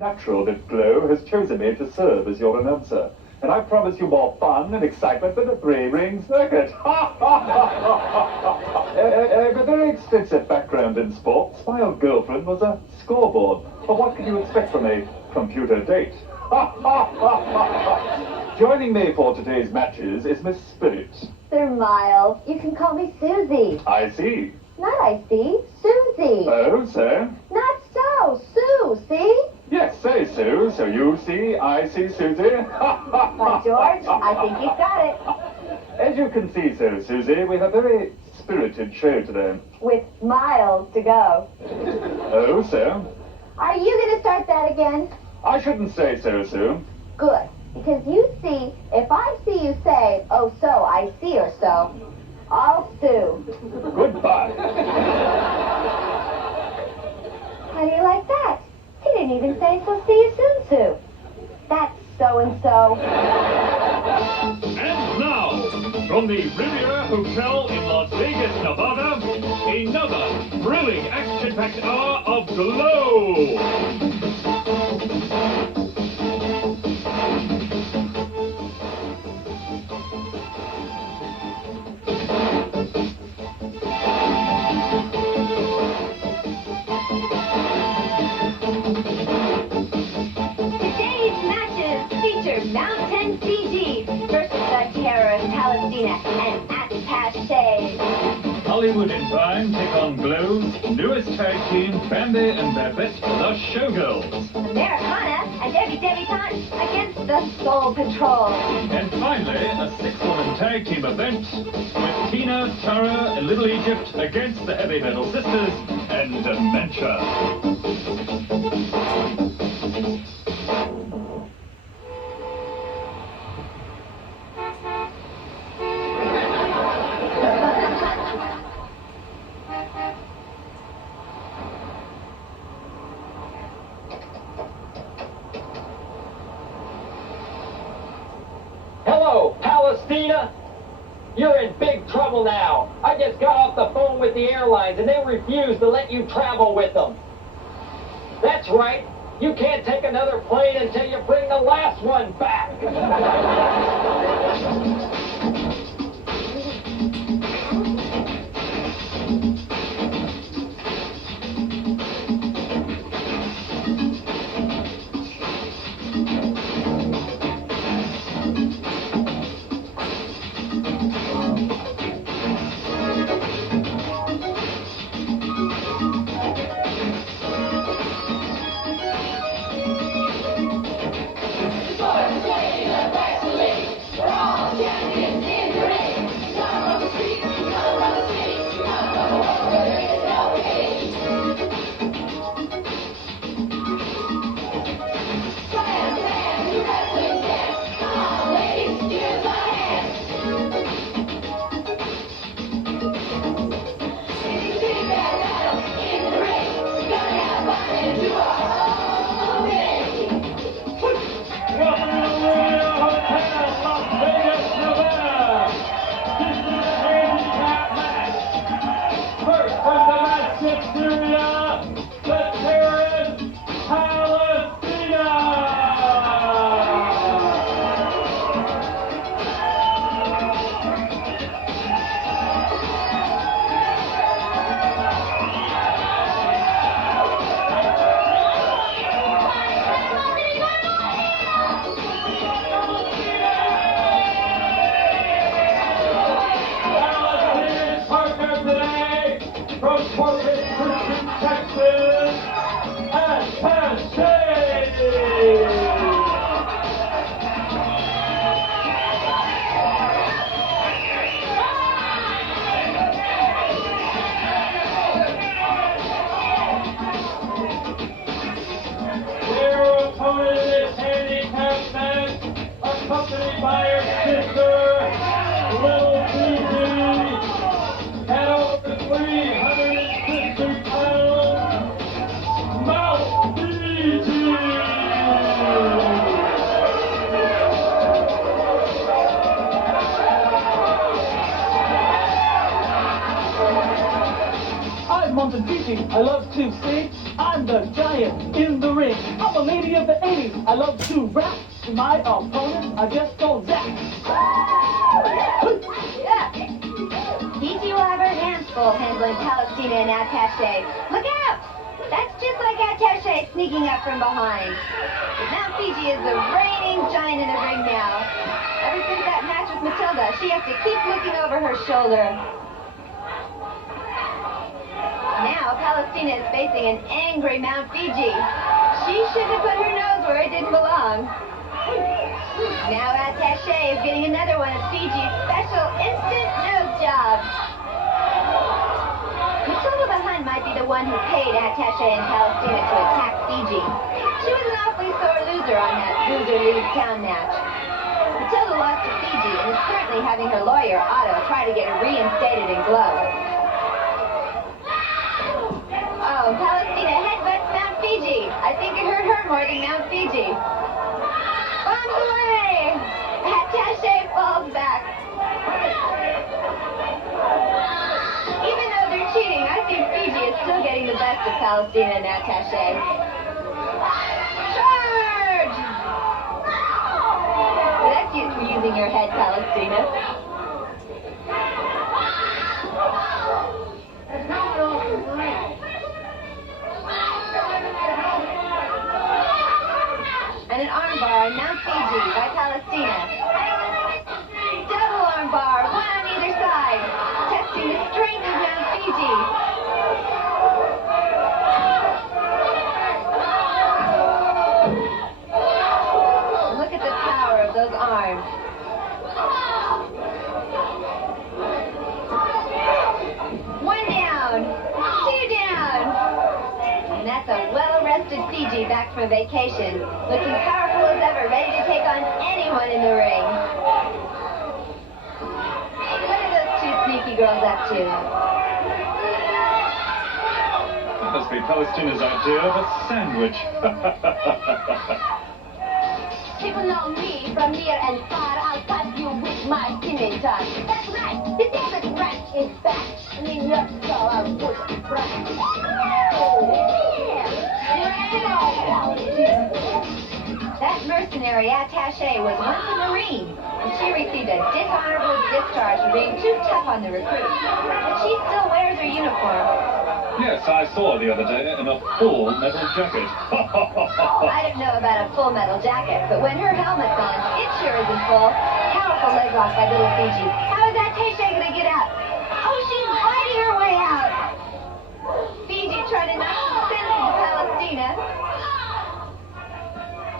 Natural that G.L.O.W has chosen me to serve as your announcer. And I promise you more fun and excitement than a three-ring circuit. A very extensive background in sports. My old girlfriend was a scoreboard. But what can you expect from a computer date? Joining me for today's matches is Miss Spirit. Sir Miles, you can call me Susie. I see. Not I see, Susie. Oh, sir? Not so, Sue, see? Yes, say Sue. So you see, I see Susie. By George, I think you've got it. As you can see, so Susie, we have a very spirited show today. With miles to go. Oh, sir? Are you going to start that again? I shouldn't say so, Sue. Good. Because you see, if I see you say, oh, so, I see or so, I'll sue. Goodbye. How do you like that? He didn't even say, so see you soon, Sue. That's so-and-so. And now, from the Riviera Hotel in Las Vegas, Nevada, another thrilling action-packed hour of G.L.O.W. Mountain Fiji versus the terror of Palestina and Attache. Hollywood in Prime take on G.L.O.W's newest tag team, Bambi and Babette, the Showgirls. Americana and Debutante against the Soul Patrol. And finally, a six-woman tag team event with Tina, Tara, and Little Egypt against the Heavy Metal Sisters and Dementia. Hello, Palestina! You're in big trouble now. I just got off the phone with the airlines and they refused to let you travel with them. That's right. You can't take another plane until you bring the last one back. Accompanied by her sister, Little Fiji, at over 350 pounds, Mount Fiji! I'm Mountain Fiji. I love to see. I'm the giant in the ring. I'm a lady of the 80s. I love to rap. To my opponent, I just don't zap. Yeah. Fiji will have her hands full handling Palestina and Attache. Look out! That's just like Attache sneaking up from behind. But Mount Fiji is the reigning giant in the ring now. Ever since that match with Matilda, she has to keep looking over her shoulder. Now, Palestina is facing an angry Mount Fiji. She shouldn't have put her nose where it didn't belong. Now Attache is getting another one of Fiji's special instant nose jobs. Matilda behind might be the one who paid Attache and Palestina to attack Fiji. She was an awfully sore loser on that Loser League Town match. Matilda lost to Fiji and is currently having her lawyer, Otto, try to get her reinstated in G.L.O.W. Oh, Palestina headbutts Mount Fiji. I think it hurt her more than Mount Fiji. Bombs away! Attache falls back. Even though they're cheating, I think Fiji is still getting the best of Palestina and Attache. Charge! So that's it for using your head, Palestina. And an armbar on Mount Fiji by Palestina. Double armbar, one on either side, testing the strength of Mount Fiji. Look at the power of those arms. One down, two down. And that's a well-rested Fiji back from vacation, looking powerful as ever, ready to take on anyone in the ring. What are those two sneaky girls up to? That must be Palestina's idea of a sandwich. People know me from near and far. I'll cut you with my scimitar. That's right, the David Ranch is back. And in your soul I'll put it right. That mercenary Attache was once a Marine, and she received a dishonorable discharge for being too tough on the recruits. But she still wears her uniform. Yes, I saw her the other day in a full metal jacket. I don't know about a full metal jacket, but when her helmet's on, it sure isn't full. Powerful leg lock by little Fiji. How is Attache gonna get out? Oh, she's fighting her way out. Fiji tried to knock some sense into Palestina.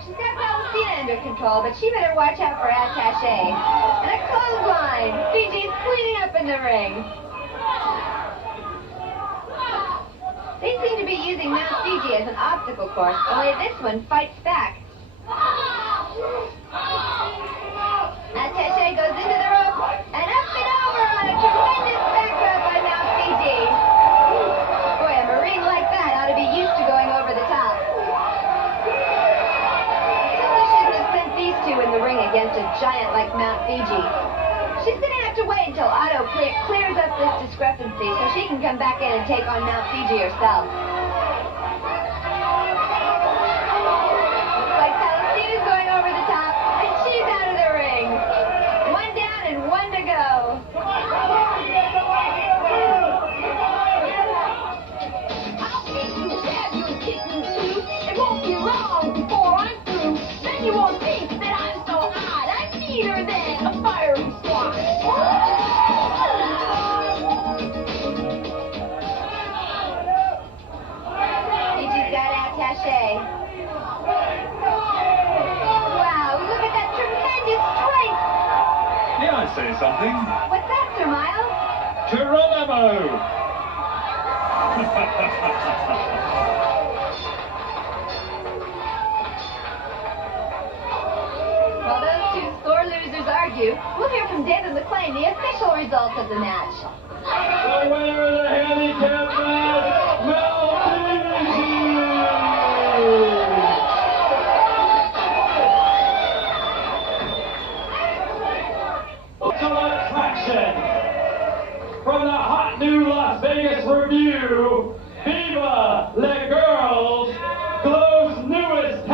She's got Palestina under control, but she better watch out for Attache. And a clothesline. Fiji's cleaning up in the ring. They seem to be using Mount Fiji as an obstacle course, only this one fights back. Attache goes into the rope, and up and over on a tremendous back rub by Mount Fiji. Boy, a Marine like that ought to be used to going over the top. Matilda shouldn't have sent these two in the ring against a giant like Mount Fiji. She's going to have to wait until Otto clears up this discrepancy so she can come back in and take on Mount Fiji herself. Looks like Palestina's going over the top, and she's out of the ring. One down and one to go. I'll kick you, stab you, and kick you too. It won't be long before I'm through. Then you won't think that I'm so odd. I'm neater than a fiery swan. Fiji's got Attache. Wow, look at that tremendous strength. May I say something? What's that, Sir Miles? Geronimo! While those two sore losers argue, we'll hear from David McLean the official results of the match. The winner of the handicap match, Mount Fiji! Ultimate attraction from the hot new Las Vegas Review, Viva Le Girls, G.L.O.W's newest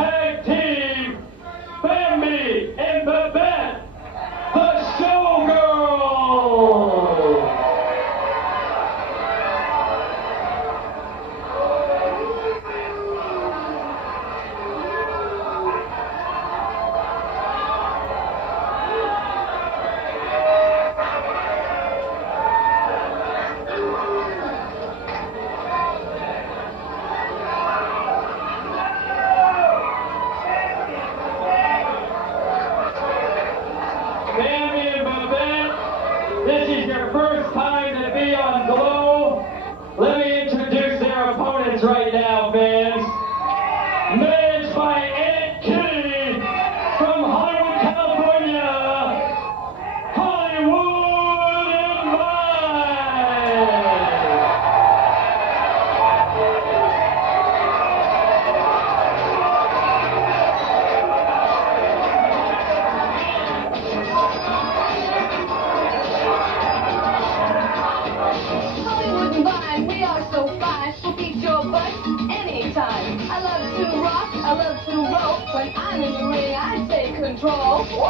love to roll. When I'm in the ring, I say control. Control,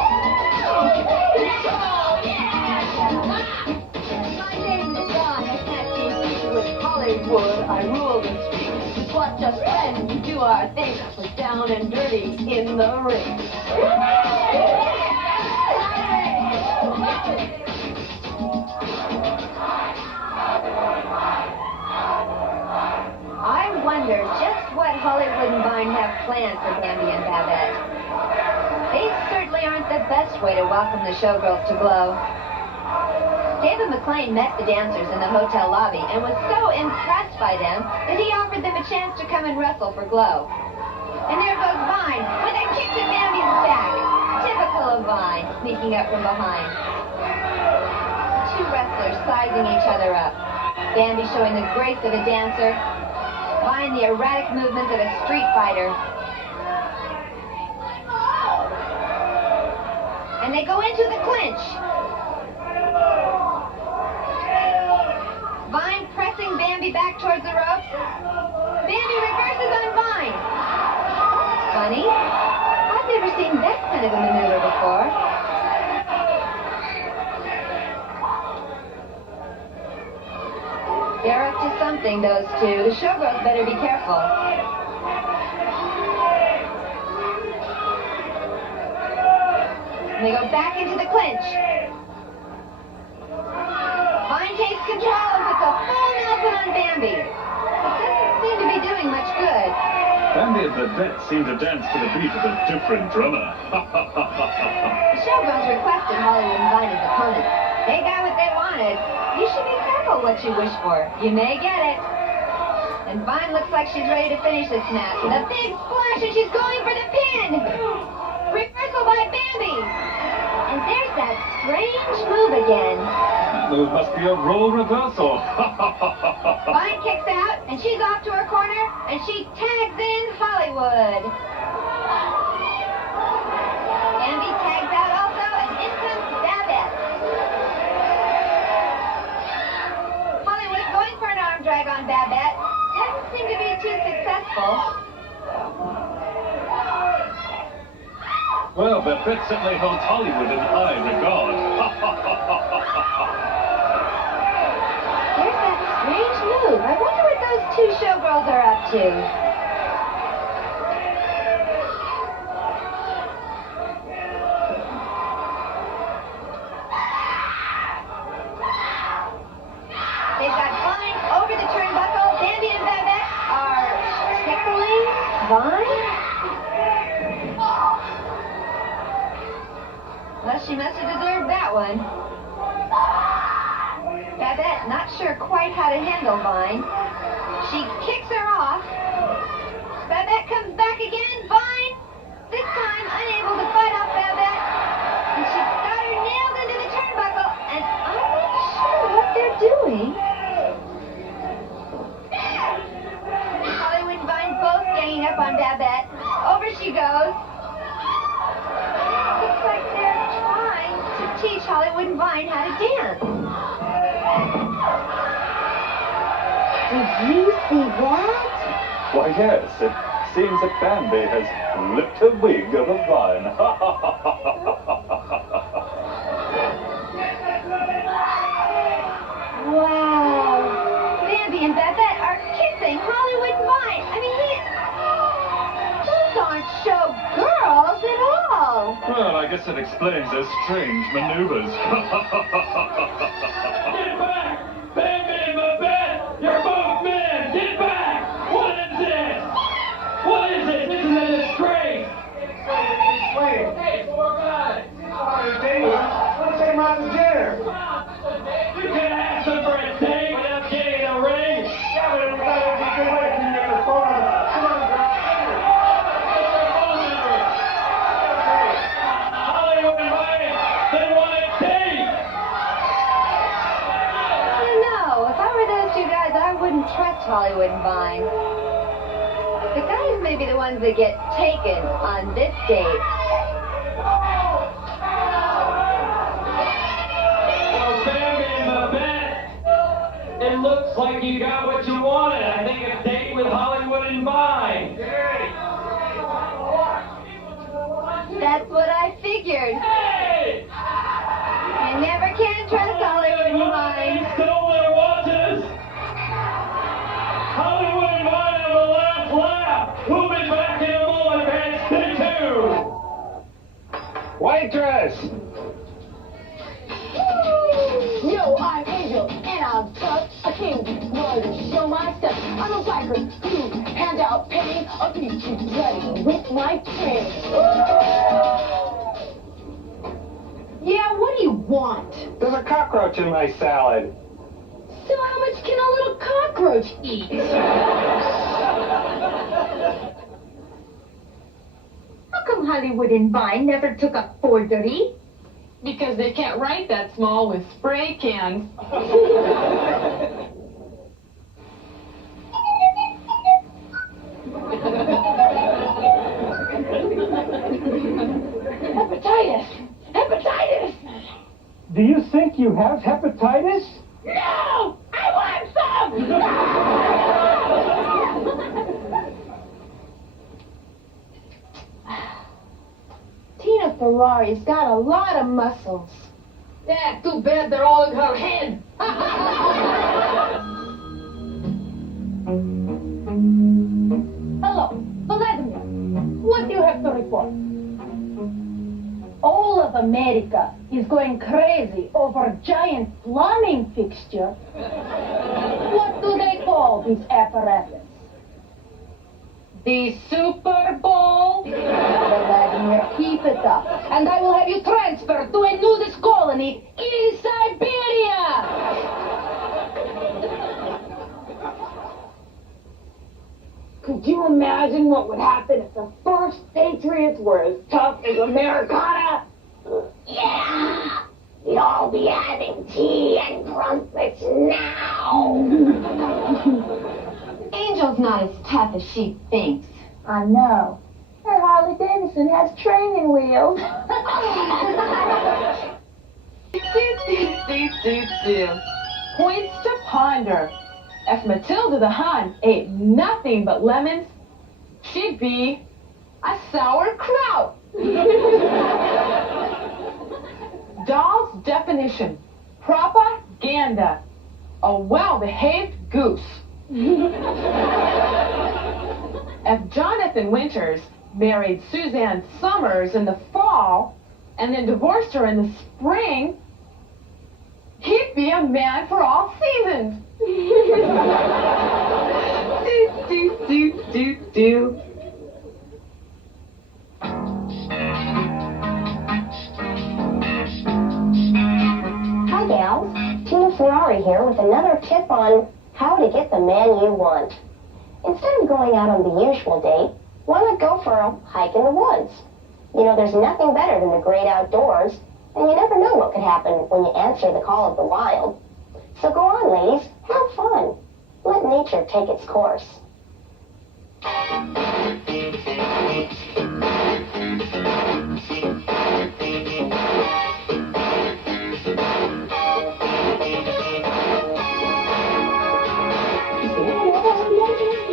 yeah! My name is Don. I can't be beat with Hollywood. I rule the streets. Watch us when we do our thing. We're down and dirty in the ring. I wonder just what Hollywood and Vine have planned for Bambi and Babette. They certainly aren't the best way to welcome the Showgirls to G.L.O.W. David McLean met the dancers in the hotel lobby and was so impressed by them that he offered them a chance to come and wrestle for G.L.O.W. And there goes Vine with a kick to Bambi's back. Typical of Vine, sneaking up from behind. Two wrestlers sizing each other up. Bambi showing the grace of a dancer. Vine the erratic movements of a street fighter. And they go into the clinch. Vine pressing Bambi back towards the ropes. Bambi reverses on Vine. Funny. I've never seen that kind of a maneuver before. They're up to something, those two. The Showgirls better be careful. And they go back into the clinch. Vine takes control and puts a full Nelson on Bambi. It doesn't seem to be doing much good. Bambi and Babette seem to dance to the beat of a different drummer. The Showgirls requested Hollywood and Vine as opponents. They got what they wanted. You should be careful what you wish for. You may get it. And Vine looks like she's ready to finish this match with a big splash, and she's going for the pin. Reversal by Bambi. And there's that strange move again. That move must be a role reversal. Vine kicks out, and she's off to her corner, and she tags in Hollywood. Bambi tags out also, and in comes Babette. Hollywood going for an arm drag on Babette. Doesn't seem to be too successful. Well, Babette certainly holds Hollywood in high regard. There's that strange move. I wonder what those two Showgirls are up to. They've got Vine over the turnbuckle. Bambi and Babette are tickling Vine? Well, she must have deserved that one. Babette not sure quite how to handle Vine. She kicks her off. Babette comes back again. Vine, this time unable to fight off Babette. And she's got her nailed into the turnbuckle. And I'm not sure what they're doing. Hollywood and Vine both ganging up on Babette. Over she goes. Looks like they're trying to teach Hollywood and Vine how to dance. Did you see that? Why, yes, it seems that Bambi has licked a wig of a vine. Wow. Bambi and Babette are kissing Hollywood and Vine. I mean, those aren't Showgirls at all. Well, I guess it explains their strange maneuvers. Get back! Bambi and Babette! You're both men! Get back! What is this? What is this? This is a disgrace! Hey, poor guy! Let's take him out to dinner. You can ask them for a date without getting in a ring! Yeah, but it's not a good way for you to get a phone on. Come on, girl. Hollywood and Vine, they want a date! I don't know. If I were those two guys, I wouldn't trust Hollywood and Vine. The guys may be the ones that get taken on this date. Well, Bambi and Babette, it looks like you got what you wanted. I think a date with Hollywood and Vine. word. Hey! You never can trust Hollywood and Vine. Stole their watches! Hollywood and Vine have a laugh. We'll be back in a moment, man. Stay tuned. Waitress! Yo, I'm Angel, and I'm tough. I came to show my stuff. I'm a biker who hand out pain. I'll teach you bloody with my train. Yeah, what do you want? There's a cockroach in my salad. So how much can a little cockroach eat? How come Hollywood and Vine never took a forgery? Because they can't write that small with spray cans. Hepatitis! Hepatitis! Do you think you have hepatitis? No! I want some! Tina Ferrari's got a lot of muscles. Yeah, too bad they're all in her head. Hello, Vladimir. What do you have to report? All of America is going crazy over a giant plumbing fixture. What do they call this apparatus? The Super Bowl? Vladimir, keep it up, and I will have you transferred to a nudist colony in Siberia! Could you imagine what would happen if the first Patriots were as tough as Americana? Yeah! We'd all be having tea and crumpets now! Angel's not as tough as she thinks. I know. Her Harley Davidson has training wheels. Points to ponder. If Matilda the Hun ate nothing but lemons, she'd be a sauerkraut. Doll's definition: propaganda. A well-behaved goose. If Jonathan Winters married Suzanne Summers in the fall and then divorced her in the spring, he'd be a man for all seasons. do. Hi, gals. Tina Ferrari here with another tip on how to get the man you want. Instead of going out on the usual date, why not go for a hike in the woods? You know, there's nothing better than the great outdoors, and you never know what could happen when you answer the call of the wild. So go on, ladies, have fun. Let nature take its course.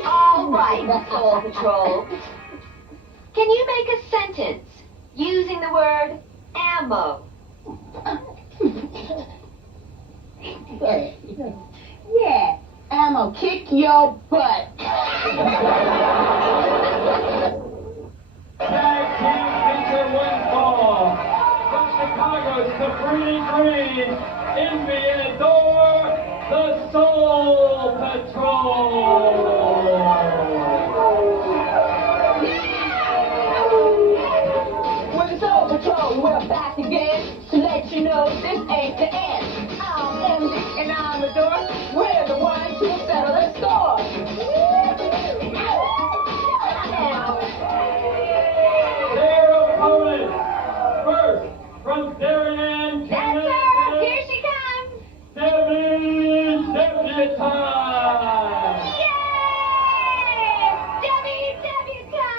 All right, Soul Patrol. Can you make a sentence using the word ammo? Yeah, I'ma kick your butt. Tag team feature win ball. From Chicago's Capri Green, Enviador, the Soul Patrol. With the Soul Patrol, we're back again to let you know this ain't the end. I'm MD and I'm the door. We're the ones who settle the score. Their opponent, first from Darien, That's Canada, her! Here she comes! Debutante. Yay! Debutante!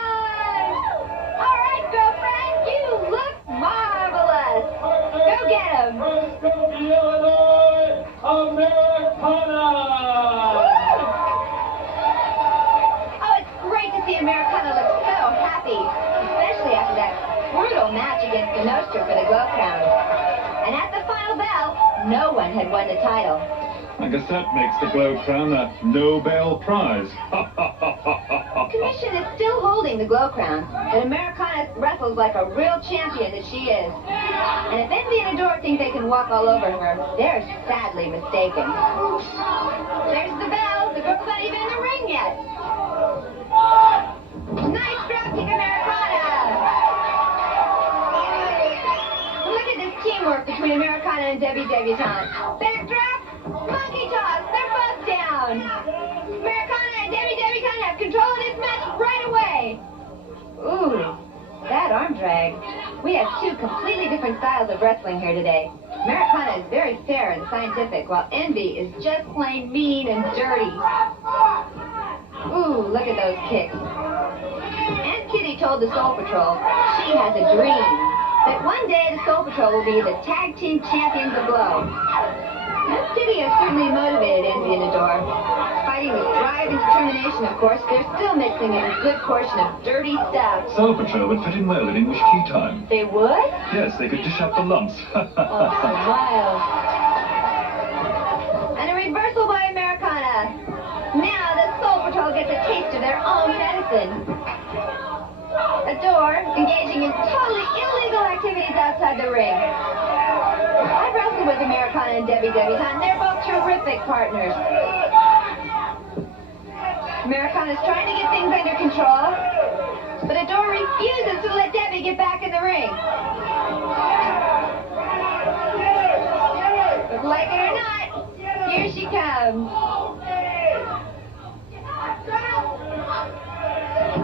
All right, girlfriend, you look marvelous! Go get 'em! First, go G.L.O.W. inaugural match against the Nostra for the G.L.O.W crown. And at the final bell, no one had won the title. I guess that makes the G.L.O.W crown a Nobel Prize. The commission is still holding the G.L.O.W crown, but Americana wrestles like a real champion that she is. And if Envy and Adore think they can walk all over her, they're sadly mistaken. There's the bell. The girl's not even in the ring yet. Nice dropkick, Americana! Look at this teamwork between Americana and Debutante. Backdrop, monkey toss, they're both down. Americana and Debutante have control of this match right away. Ooh, that arm drag. We have two completely different styles of wrestling here today. Americana is very fair and scientific, while Envy is just plain mean and dirty. Ooh, look at those kicks. Aunt Kitty told the Soul Patrol she has a dream that one day the Soul Patrol will be the tag team champions of G.L.O.W. Aunt Kitty has certainly motivated Envy and Adore. Fighting with drive and determination, of course, they're still mixing in a good portion of dirty stuff. Soul Patrol would fit in well in English tea time. They would? Yes, they could dish up the lumps. Oh, wild. And a reversal by Americana. Now the Soul Patrol gets a taste of their own medicine. Adore engaging in totally illegal activities outside the ring. I've wrestled with Americana and Debutante. They're both terrific partners. Americana's trying to get things under control, but Adore refuses to let Debbie get back in the ring. But like it or not, here she comes.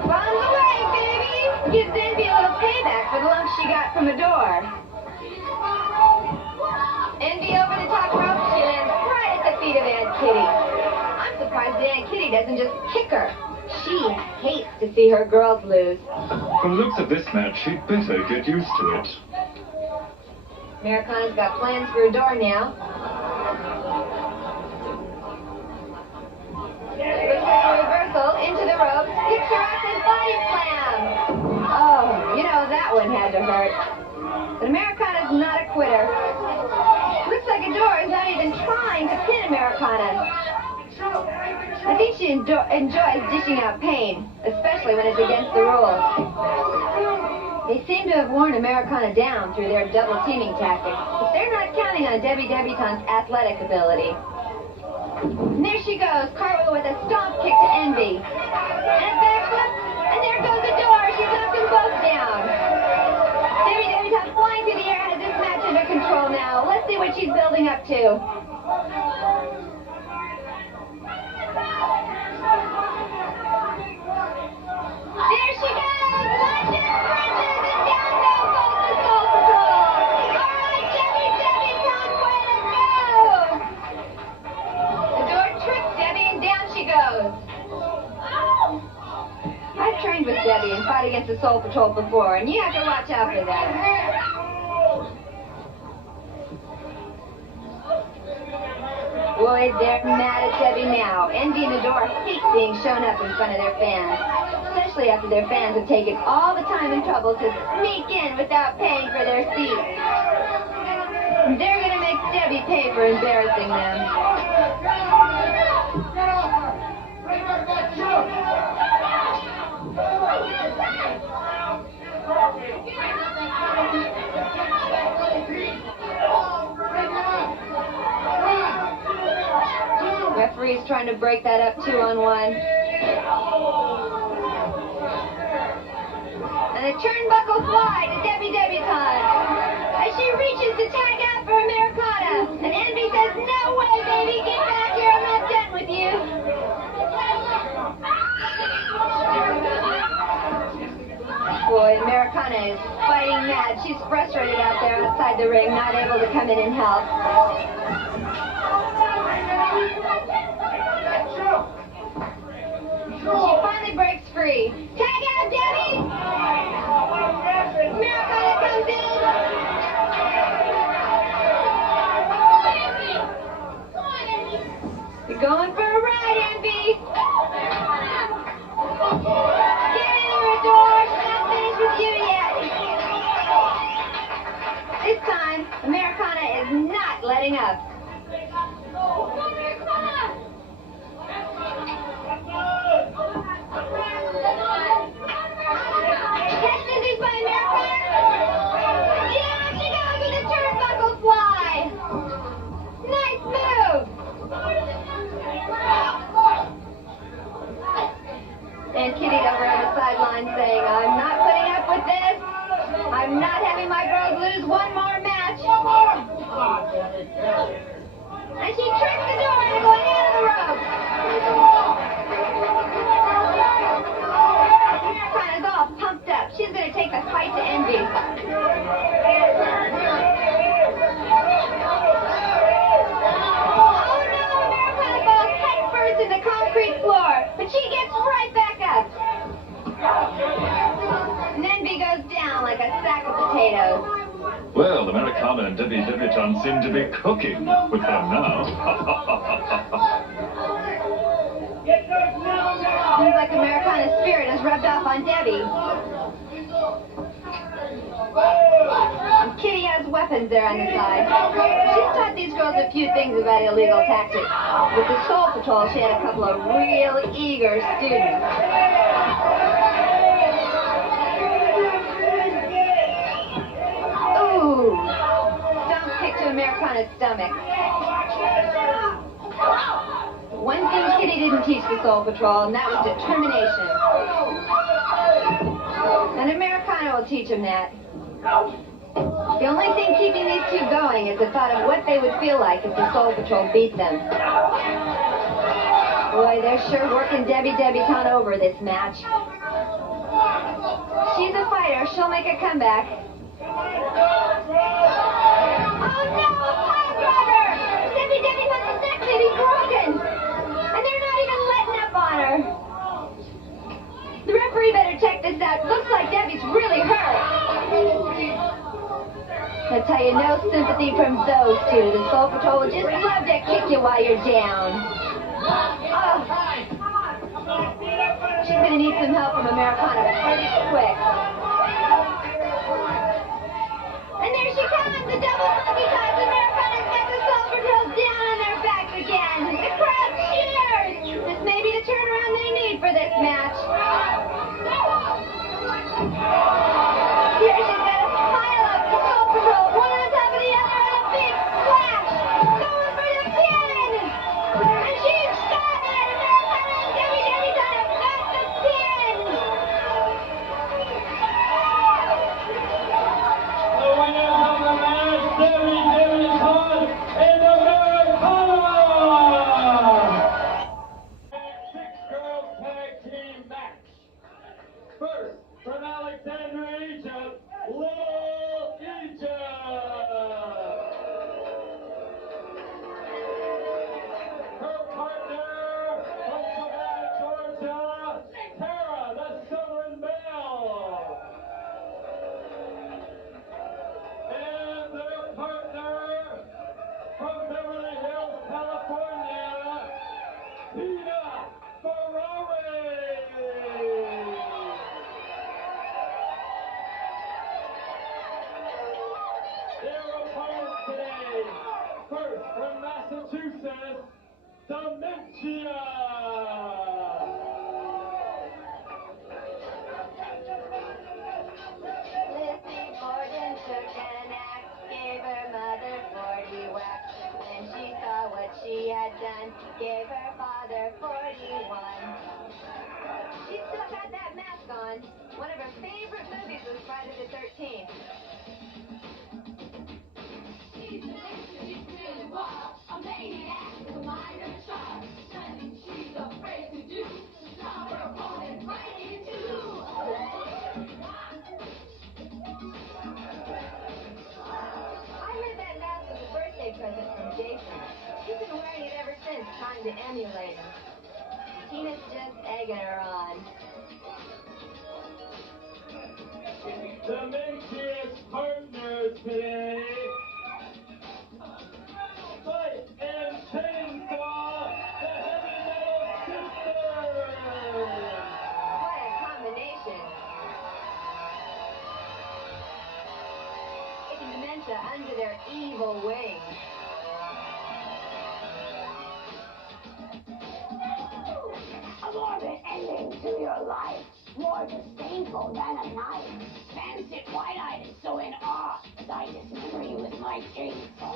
On the way, baby! Gives Envy a little payback for the lump she got from Adore. Envy over the top rope, she lands right at the feet of Aunt Kitty. I'm surprised that Aunt Kitty doesn't just kick her. She hates to see her girls lose. From the looks of this match, she'd better get used to it. Americana's got plans for Adore now. Looks like a reversal into the ropes, kicks her out and body slam. Oh, you know that one had to hurt. But Americana's not a quitter. Looks like Adore is not even trying to pin Americana. I think she enjoys dishing out pain, especially when it's against the rules. They seem to have worn Americana down through their double teaming tactics, but they're not counting on Debutante's athletic ability. And there she goes, cartwheel with a stomp kick to Envy. And a backflip, and there goes Adore. She's knocked them both down. Debutante flying through the air has this match under control now. Let's see what she's building up to. There she goes! Lunges, crunches, and down goes both the Soul Patrol! Alright, Debutante, way to go! Adore trips Debbie and down she goes. I've trained with Debbie and fought against the Soul Patrol before, and you have to watch out for that. Boy, they're mad at Debbie now. Envy and Adore hate being shown up in front of their fans, especially after their fans have taken all the time and trouble to sneak in without paying for their seats. They're going to make Debbie pay for embarrassing them. Referee's trying to break that up 2-on-1. And a turnbuckle fly to Debutante. As she reaches to tag out for Americana. And Envy says, no way, baby, get back here, I'm not done with you. Boy, Americana is fighting mad. She's frustrated out there outside the ring, not able to come in and help. She finally breaks free. Tag out, Debbie! Americana comes in. You're going for a ride, Envy. Get in her, Adore. She's not finished with you yet. up. Catch scissors by Americana. Yeah, she goes with a turnbuckle fly. Nice move. And Kitty over on the sideline saying, I'm not putting up with this. I'm not having my girls lose one more match. And she tricked the door into going out of the rope. Americana's all pumped up. She's going to take the fight to Envy. Oh no, Americana falls head first in the concrete floor, but she gets right back up. And Envy goes down like a sack of potatoes. Well, Americana and Debutante seem to be cooking with them now. Seems like Americana's spirit has rubbed off on Debbie. And Kitty has weapons there on the side. She's taught these girls a few things about illegal tactics. With the Soul Patrol, she had a couple of real eager students. Ooh! Stomp kick to Americana's stomach. One thing Kitty didn't teach the Soul Patrol, and that was determination. And Americana will teach them that. The only thing keeping these two going is the thought of what they would feel like if the Soul Patrol beat them. Boy, they're sure working Debutante over this match. She's a fighter. She'll make a comeback. Oh no, a pile driver! Debutante's neck may be broken! And they're not even letting up on her. The referee better check this out. Looks like Debbie's really hurt. I'll tell you, no sympathy from those two. The Soul Patrol would just love to kick you while you're down. Oh. She's going to need some help from Americana pretty quick. And there she comes, the double monkey toss. Americana's got the Soul Patrol down on their backs again. The crowd cheers. This may be the turnaround they need for this match. Here she's got a pile up the Soul Patrol, one on top of the other, and a big splash. Going for the pin. And she's got it. Americana and Debutante have got the pin. The winners of the match, Debutante and Americana! Six-girl tag team match. First, from Alexandria, Egypt, Little Egypt. Her partner from Savannah, Georgia, Tara, the Southern Belle. And their partner from Beverly Hills, California, Tina Ferrari. Their opponents today, first from Massachusetts, Dementia. Lizzie Borden took an axe, gave her mother 40 whacks. When she saw what she had done, gave her father 41. She still got that mask on. One of her favorite movies was Friday the 13th. She's really wild, a maniac with a mind of a child. Nothing she's afraid to do, stomp her opponent right in two. I heard that mask was a birthday present from Jason. She's been wearing it ever since, trying to emulate him. Tina's just egging her on. Dementia's partners today. Fight and chainsaw, the Heavy Metal Sisters. What a combination. Taking Dementia under their evil wing. your life, more disdainful than a knife. Men sit wide-eyed and so in awe as I dismember you with my chainsaw.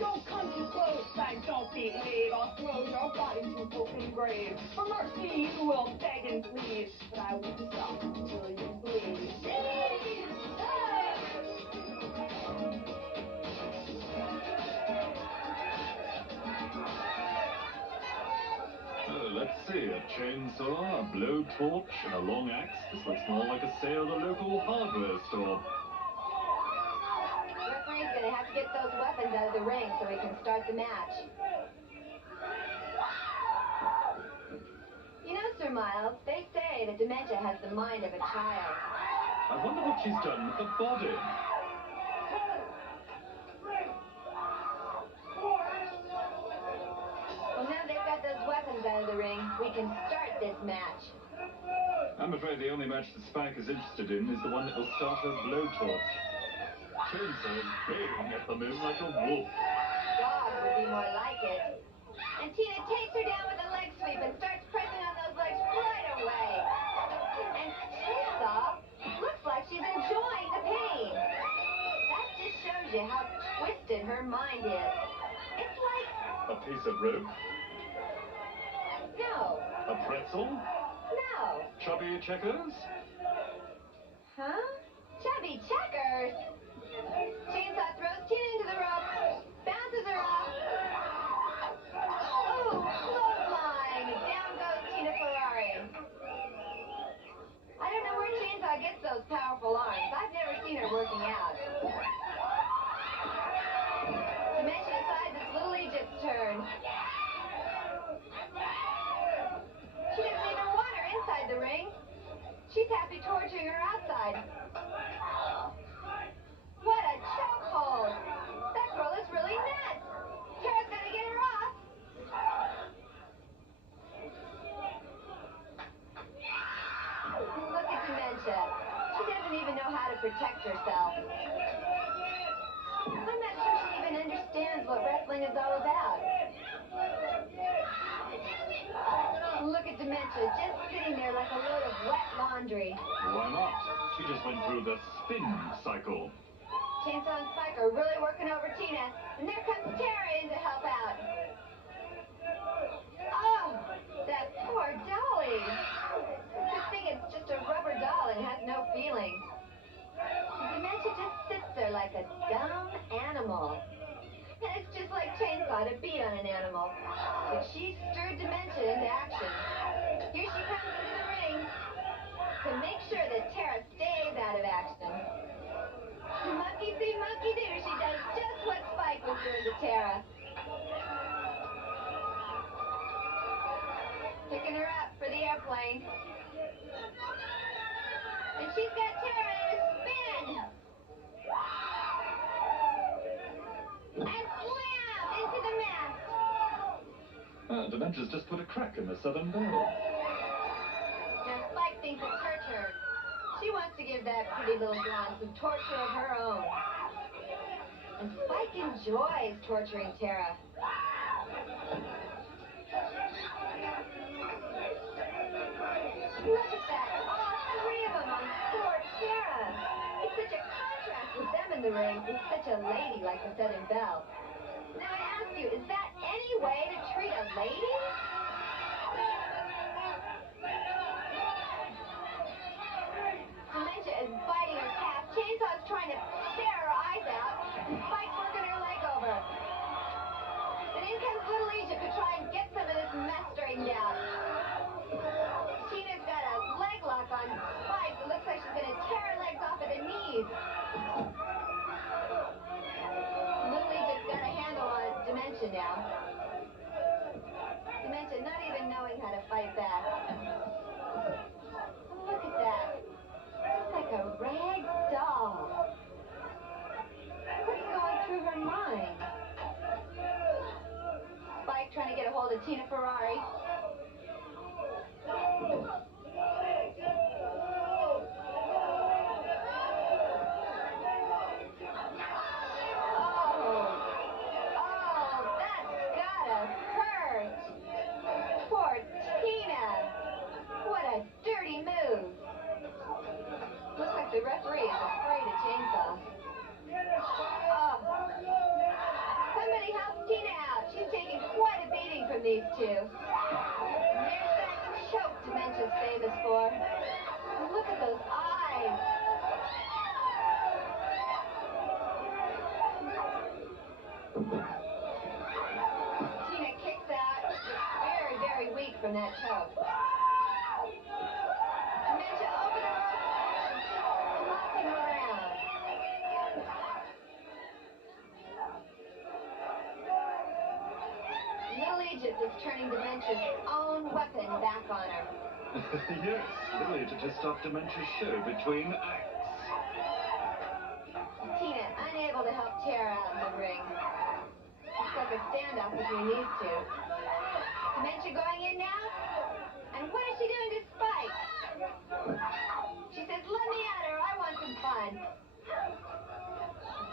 Don't come too close, I don't behave. I'll throw your body to open grave. For mercy you will beg and plead, but I won't stop until you bleed. Let's see, a chainsaw, a blowtorch, and a long axe. This looks more like a sale at a local hardware store. Referee's gonna have to get those weapons out of the ring so we can start the match. You know, Sir Miles, they say that Dementia has the mind of a child. I wonder what she's done with the body. Well, now they've got those weapons out of the ring, we can start this match. I'm afraid the only match that Spike is interested in is the one that will start her blowtorch. Chainsaw is baying at the moon like a wolf. Dog would be more like it. And Tina takes her down with a leg sweep and starts pressing on those legs right away. And Chainsaw looks like she's enjoying the pain. That just shows you how twisted her mind is. It's like... A piece of rope? No. A pretzel? No. Chubby checkers? Huh? Chubby checkers? Chainsaw throws Tina into the rope, bounces her off. Oh, clothesline! Down goes Tina Ferrari. I don't know where Chainsaw gets those powerful arms. I've never seen her working out. Dementia decides it's Little Egypt's turn. She doesn't even want her inside the ring. She's happy torturing her outside. What a chokehold! That girl is really nuts! Tara's gonna get her off! Look at Dementia. She doesn't even know how to protect herself. I'm not sure she even understands what wrestling is all about. Look at Dementia, just sitting there like a load of wet laundry. Why not? She just went through the spin cycle. Chainsaw and Spike are really working over Tina, and there comes Tara in to help out. Oh, that poor dolly. Good thing it's just a rubber doll and has no feelings. Dementia just sits there like a dumb animal. And it's just like Chainsaw to beat on an animal. But she stirred Dementia into action. Here she comes into the ring to make sure that Tara stays out of action. Monkey see, monkey do. She does just what Spike was doing to Tara. Picking her up for the airplane. And she's got Tara in a spin. And slam into the mast. Dementia's just put a crack in the southern bell. Now Spike thinks it's her turn. She wants to give that pretty little blonde some torture of her own. And Spike enjoys torturing Tara. Look at that! All three of them on poor Tara. It's such a contrast with them in the ring with such a lady like the Southern Belle. Now I ask you, is that any way to treat a lady? Dementia is biting her calf. Chainsaw's trying to tear her eyes out. And Spike's working her leg over. Then in comes Little Egypt to try and get some of this mess straightened out. Tina's got a leg lock on Spike. It looks like she's going to tear her legs off at the knees. Little Egypt's got a handle on Dementia now. from that choke. Dementia, open her up. Flopping around. Little Egypt is turning Dementia's own weapon back on her. Yes, Little Egypt has stopped Dementia's show between acts. Tina, unable to help Tara out in the ring. Looks like a standoff between these two. Dementia going in now? And what is she doing to Spike? She says, let me at her, I want some fun.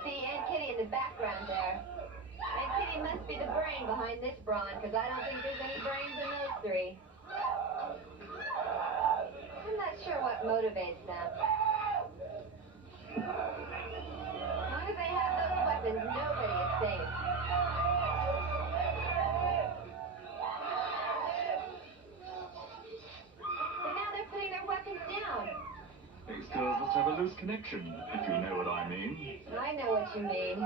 See Aunt Kitty in the background there. Aunt Kitty must be the brain behind this brawn, because I don't think there's any brains in those three. I'm not sure what motivates them. As long as they have those weapons, nobody is safe. But now they're putting their weapons down. These girls must have a loose connection, if you know what I mean. I know what you mean.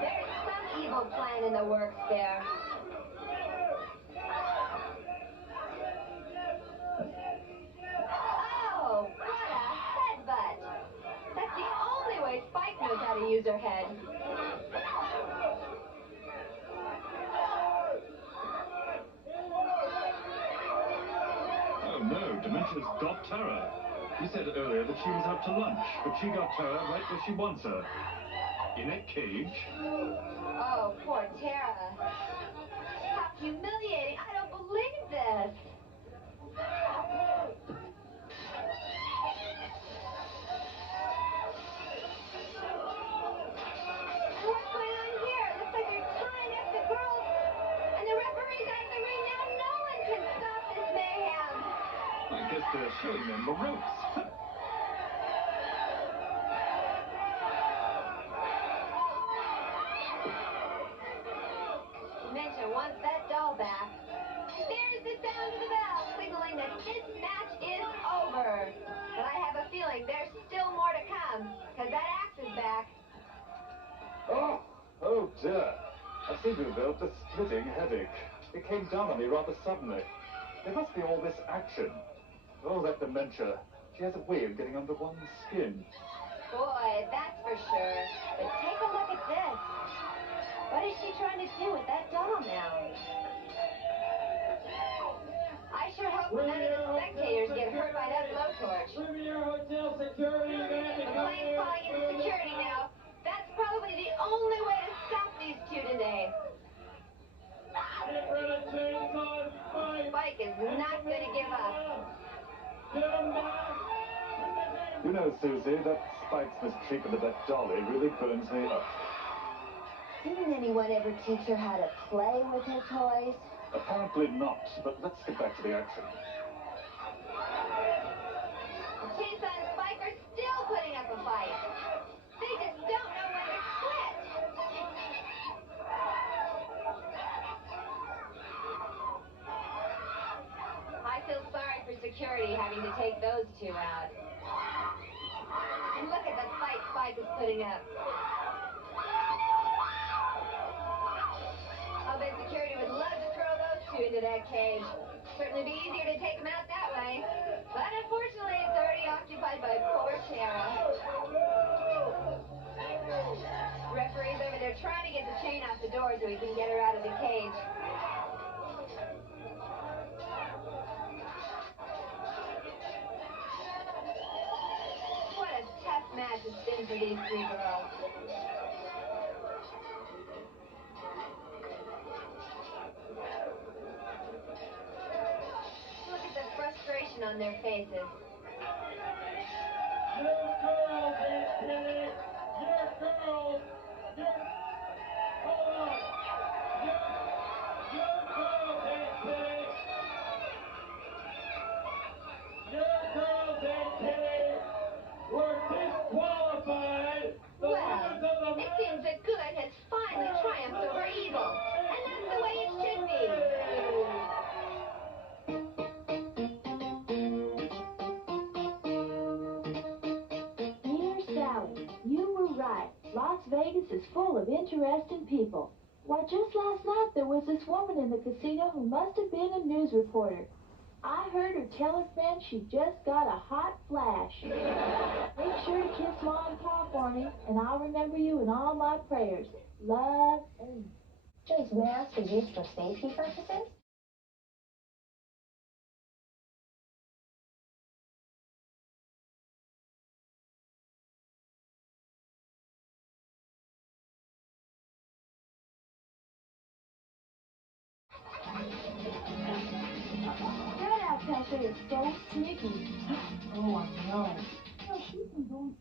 There's some evil plan in the works there. Oh, what a headbutt! That's the only way Spike knows how to use her head. Oh no, Dementia's got Tara. You said earlier that she was out to lunch, but she got Tara right where she wants her. In a cage. Oh, poor Tara. How humiliating. I don't believe this. And what's going on here? It looks like they're tying up the girls. And the referee's out of the ring now. No one can stop this mayhem. I guess they're showing them the ropes. Dementia wants that doll back. There's the sound of the bell, signaling that this match is over. But I have a feeling there's still more to come, because that axe is back. Oh dear. I seem to have developed a splitting headache. It came down on me rather suddenly. There must be all this action. Oh, that Dementia. She has a way of getting under one's skin. Boy, that's for sure. But take a look at this. What is she trying to do with that doll now? I sure hope none of the spectators get hurt by that blowtorch. The plane's calling in security now. That's probably the only way to stop these two today. Spike is not going to give up. You know, Susie, that Spike's mistreatment of that dolly really burns me up. Didn't anyone ever teach her how to play with her toys? Apparently not, but let's get back to the action. Chainsaw and Spike are still putting up a fight. They just don't know when to quit. I feel sorry for security having to take those two out. And look at the fight Spike is putting up. I'll bet security would love to throw those two into that cage. Certainly be easier to take them out that way. But unfortunately, it's already occupied by poor Tara. Referee's over there trying to get the chain off the door so he can get her out of the cage. What a tough match it's been for these three girls. Look at the frustration on their faces. Your girls, Aunt Kitty! Your girls! Hold on! Your girls, Aunt Kitty! Your girls, Aunt Kitty! Were disqualified! The winners of the Well, it seems that good has finally triumphed over evil. And that's the way it should be. Dear Sally, you were right. Las Vegas is full of interesting people. Why, just last night there was this woman in the casino who must have been a news reporter. I heard her tell her friend she just got a hot flash. Make sure to kiss Ma and Pa for me, and I'll remember you in all my prayers. Love, Amy. Is masks are used for safety purposes? That Attache is so sneaky. Oh, I know. You know, she's been going